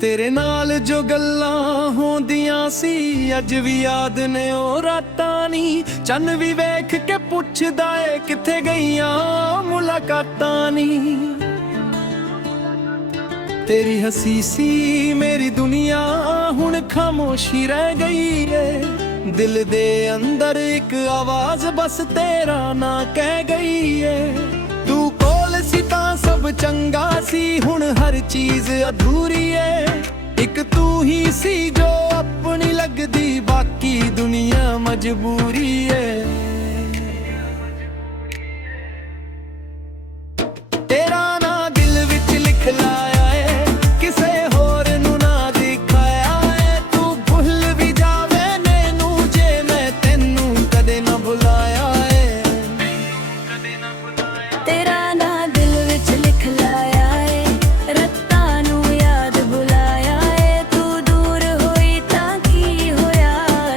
तेरे नाल जो गल्लां होंदियां सी अज भी याद ने ओ रातां नी। चन्न भी वेख के पुछदा ए किथे गईयां मुलाकातां नी। तेरी हसी सी मेरी दुनिया हुण खामोशी रह गई है। दिल दे अंदर एक आवाज बस तेरा ना कह गई है। तू कोल सी तां सब चंगा सी, हुण हर चीज अधूरी है। एक तू ही सी जो अपनी लगदी, बाकी दुनिया मजबूरी है। तेरा ना दिल विच लिख लाया है, किसे होर नू ना दिखाया है। तू भुल भी जावे नैनू जे मैं तेनू कदे ना बुलाया है। तेरा ना दिल विच लिख लाया है, रत्तां नू याद बुलाया है। तू दूर होई तां की होया,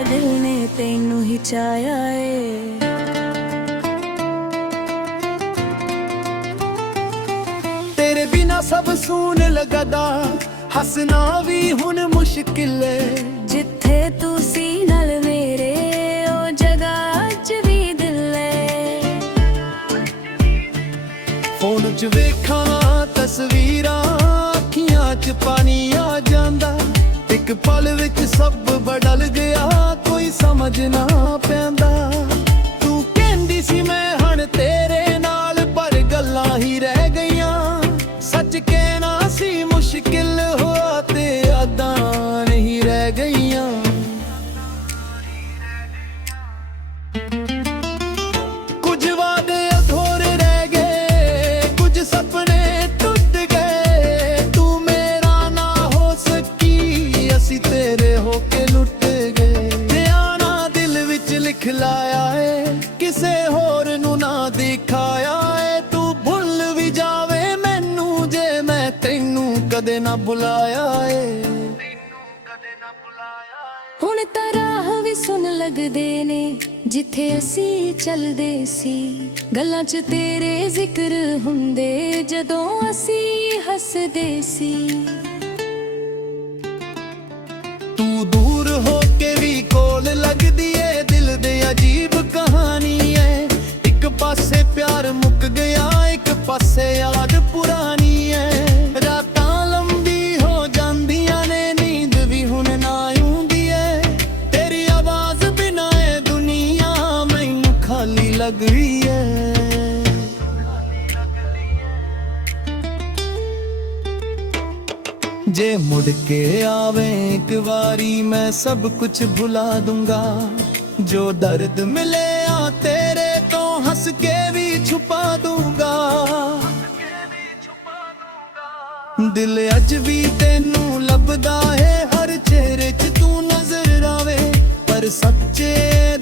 दिल ने तैनू ही चाया है। तेरे बिना सब सून लगदा, हसना भी हुण मुश्किल है। जिथे तू सी नाल मेरे ओ जगह अज भी दिल है। फोन च वेखां तस्वीरां, अखियां च पानी आ जांदा। एक पल विच सब बदल गया, कोई समझ ना पैंदा। तू कहंदी सी मैं हण तेरे नाल, पर गल्लां ही रह गईयां। सच कहना सी मुश्किल होया ते यादां नहीं रह गईयां। कुछ वादे अधूरे रह गए, कुछ सपने टूट गए। तू मेरा ना हो सकी, असी तेरे होके लुट गए। तेरा दिल विच लिख लाया है, किसे होर नू ना दिखाया है। तू भुल भी जावे मैनू जे मैं तैनू कदे ना बुलाया है। हुण तां राह भी सुन लगदे ने, जिथे असी चलदे सी। गल्लां च तेरे जिक्र हुंदे, जदों असी हसदे सी। तू दूर हो के भी कोल लगदी है, दिल दे अजीब कहानी है। एक पासे प्यार मुक गया, एक पासे याद पुरानी है। रातां लंबी हो जांदियां ने, नींद भी हुण ना आउंदी है। तेरी आवाज बिना ए दुनिया मैनू खाली लग रही है। जे मुड़ के आवे एक बारी, मैं सब कुछ भुला दूंगा। जो दर्द मिले आ तेरे तो हंस के भी छुपा दूंगा। दिल अज भी तेनू लभदा है, हर चेहरे च तू नजर आवे। पर सच्चे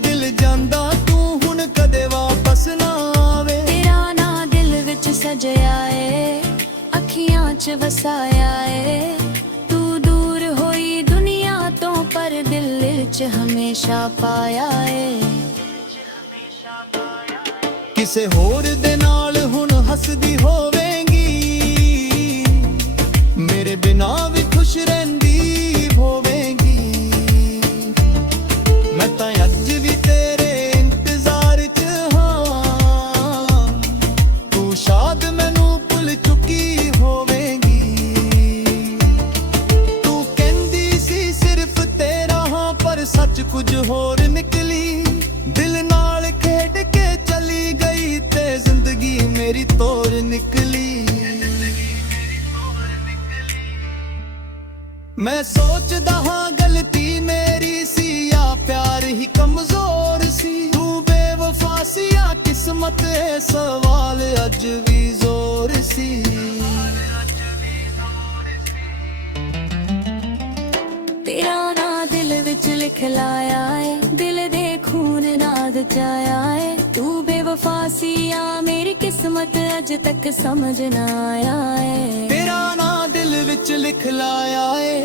दिल जांदा तू हुण कदे वापस ना आवे। तेरा ना दिल विच सजया है, अखियां च वसाया है। तू दूर होई दुनिया तो, पर दिल च हमेशा पाया है। किसे होर दे नाल हुण हसदी होवेंगी, मेरे बिना भी खुश रहंदी होवेंगी। मैं तां अज भी तेरे इंतजार च हां, तू शायद मैनू भुल चुकी होवेंगी। तू कहंदी सी सिर्फ तेरा हां, पर सच कुछ होर निकली। दिल नाल खेड के चली गई ते जिंदगी मेरी तोर निकली। मैं सोचदा हां गलती मेरी सी, या प्यार ही कमजोर सी। तू बेवफा सी या किस्मत, ए सवाल अज भी जोर सी। तेरा ना दिल विच लिख लाया है, दिल दे खून नाद जाया है। तू बेवफा सी या मेरी किस्मत, अज तक समझ ना आया है। तेरा ना दिल विच लिख लाया है,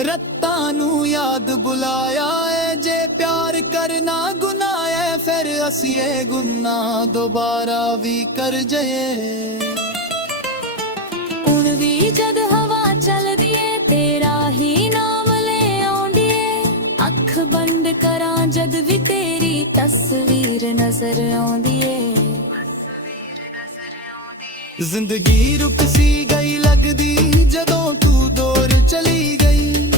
रत्तां नू याद बुलाया है। जे प्यार करना गुनाह है, फिर असी ये गुनाह दोबारा भी कर जाए। हुण भी जद हवा चलदी है, तेरा ਜ਼ਿੰਦਗੀ ਰੁਕ ਸੀ ਗਈ ਲੱਗਦੀ ਜਦੋਂ ਤੂੰ ਦੂਰ ਚਲੀ ਗਈ।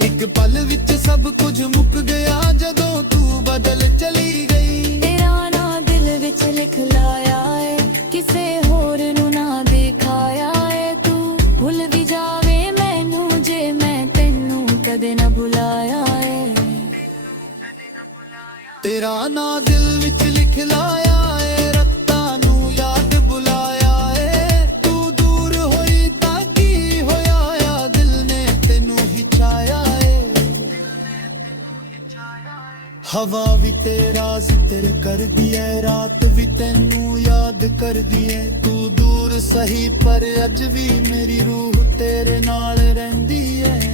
ਇੱਕ ਪਲ ਵਿੱਚ ਸਭ ਕੁਝ ਮੁੱਕ ਗਿਆ ਜਦੋਂ ਤੂੰ ਬਦਲ ਚਲੀ ਗਈ। ਤੇਰਾ ਨਾਂ ਦਿਲ ਵਿੱਚ ਲਿਖ ਲਾਇਆ ਏ, ਕਿਸੇ ਹੋਰ ਨੂੰ ਨਾ ਦਿਖਾਇਆ ਏ। ਤੂੰ ਭੁੱਲ ਵੀ ਜਾਵੇ ਮੈਨੂੰ ਜੇ ਮੈਂ ਤੈਨੂੰ ਕਦੇ ਨਾ ਭੁਲਾਇਆ ਏ। ਤੇਰਾ ਨਾਂ ਦਿਲ ਵਿੱਚ ਲਿਖ ਲਾਇਆ ਏ, ਰਾਤਾਂ ਨੂੰ ਯਾਦ ਬੁਲਾਇਆ ਏ। ਤੂੰ ਦੂਰ ਹੋਈ ਤਾਂ ਕੀ ਹੋਇਆ ਆ, ਦਿਲ ਨੇ ਤੈਨੂੰ ਹੀ ਚਾਹਿਆ ਏ। ਹਵਾ ਵੀ ਤੇਰਾ ਜ਼ਿਕਰ ਕਰਦੀ ਏ, ਰਾਤ ਵੀ ਤੈਨੂੰ ਯਾਦ ਕਰਦੀ ਏ। ਤੂੰ ਦੂਰ ਸਹੀ ਪਰ ਅੱਜ ਵੀ ਮੇਰੀ ਰੂਹ ਤੇਰੇ ਨਾਲ ਰਹਿੰਦੀ ਏ।